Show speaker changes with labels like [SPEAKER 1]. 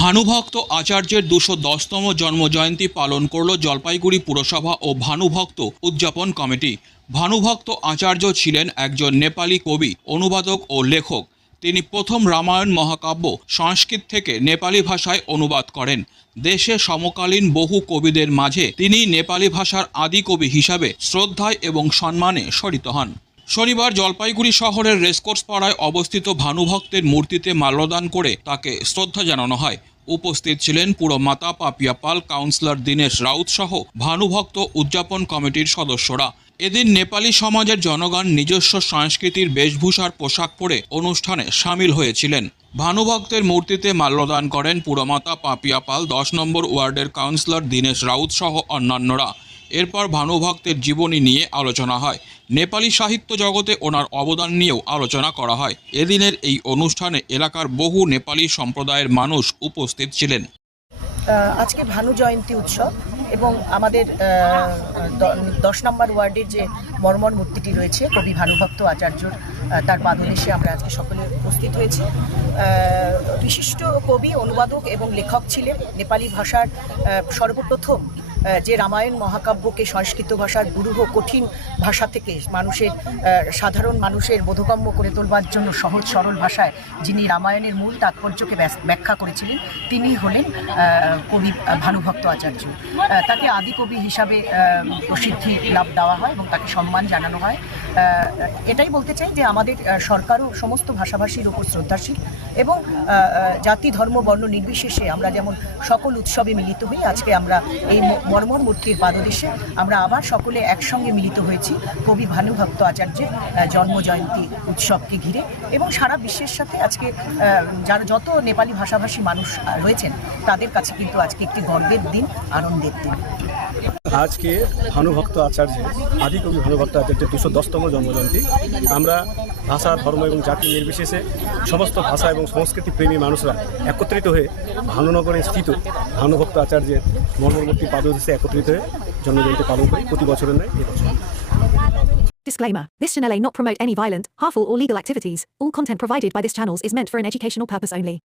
[SPEAKER 1] ভানুভক্ত আচার্যের দুশো দশতম জন্মজয়ন্তী পালন করল জলপাইগুড়ি পুরসভা ও ভানুভক্ত উদযাপন কমিটি। ভানুভক্ত আচার্য ছিলেন একজন নেপালি কবি, অনুবাদক ও লেখক। তিনি প্রথম রামায়ণ মহাকাব্য, সংস্কৃত থেকে নেপালি ভাষায় অনুবাদ করেন। দেশে সমকালীন বহু কবিদের মাঝে তিনি নেপালি ভাষার আদি কবি হিসাবে শ্রদ্ধায় এবং সম্মানে স্মরিত হন। শনিবার জলপাইগুড়ি শহরের রেসকোর্স পাড়ায় অবস্থিত ভানুভক্তের মূর্তিতে মাল্যদান করে তাকে শ্রদ্ধা জানানো হয়। উপস্থিত ছিলেন পুরো মাতা পাপিয়া পাল, কাউন্সিলর দীনেশ রাউত সহ ভানুভক্ত উদযাপন কমিটির সদস্যরা। এদিন নেপালি সমাজের জনগণ নিজস্ব সংস্কৃতির বেশভূষার পোশাক পরে অনুষ্ঠানে সামিল হয়েছিলেন। ভানুভক্তের মূর্তিতে মাল্যদান করেন পুরমাতা পাপিয়া পাল, দশ নম্বর ওয়ার্ডের কাউন্সিলর দীনেশ রাউত সহ অন্যান্যরা। এরপর ভানুভক্তের জীবনী নিয়ে আলোচনা হয়। নেপালি সাহিত্য জগতে ওনার অবদান নিয়েও আলোচনা করা হয়। এদিনের এই অনুষ্ঠানে এলাকার বহু নেপালি সম্প্রদায়ের মানুষ উপস্থিত ছিলেন।
[SPEAKER 2] আজকে ভানু জয়ন্তী উৎসব এবং আমাদের দশ নম্বর ওয়ার্ডের যে মর্মর মূর্তিটি রয়েছে, কবি ভানুভক্ত আচার্যর তার পাদদেশে আমরা আজকে সকলে উপস্থিত হয়েছি। বিশিষ্ট কবি, অনুবাদক এবং লেখক ছিলেন নেপালি ভাষার সর্বপ্রথম যে রামায়ণ মহাকাব্যকে সংস্কৃত ভাষার দুরূহ কঠিন ভাষা থেকে মানুষের সাধারণ মানুষের বোধগম্য করে তোলবার জন্য সহজ সরল ভাষায় যিনি রামায়ণের মূল তাৎপর্যকে ব্যাখ্যা করেছিলেন, তিনি হলেন কবি ভানুভক্ত আচার্য। তাকে আদি কবি হিসাবে প্রসিদ্ধি লাভ দেওয়া হয় এবং তাকে সম্মান জানানো হয়। এটাই বলতে চাই যে আমাদের সরকারও সমস্ত ভাষাভাষীর ওপর শ্রদ্ধাশীল এবং জাতি, ধর্ম, বর্ণ নির্বিশেষে আমরা যেমন সকল উৎসবে মিলিত হই, আজকে আমরা এই মর্মর মূর্তির পাদদেশে আমরা আবার সকলে একসঙ্গে মিলিত হয়েছি কবি ভানুভক্ত আচার্যের জন্মজয়ন্তী উৎসবকে ঘিরে এবং সারা বিশ্বের সাথে আজকে যারা যত নেপালি ভাষাভাষী মানুষ রয়েছেন, তাদের কাছে কিন্তু আজকে একটি গর্বের দিন, আনন্দের দিন।
[SPEAKER 3] আজকে ভানুভক্ত আচার্যের আদিকবি ভানুভক্ত আচার্যের দুশো দশতম জন্মজয়ন্তী আমরা ভাষা ধর্ম এবং জাতি নির্বিশেষে সমস্ত ভাষা এবং সংস্কৃতি প্রেমী মানুষরা একত্রিত হয়ে ভানুনগরে স্থিত ভানুভক্ত আচার্যের মর্মমূর্তি পাদদেশে একত্রিত হয়ে জন্মজয়ন্তী পালন করি প্রতি বছরের নয় এবছর
[SPEAKER 4] Disclaimer This channel may not promote any violent, harmful, or legal activities. All content provided by this channel is meant for an educational purpose only.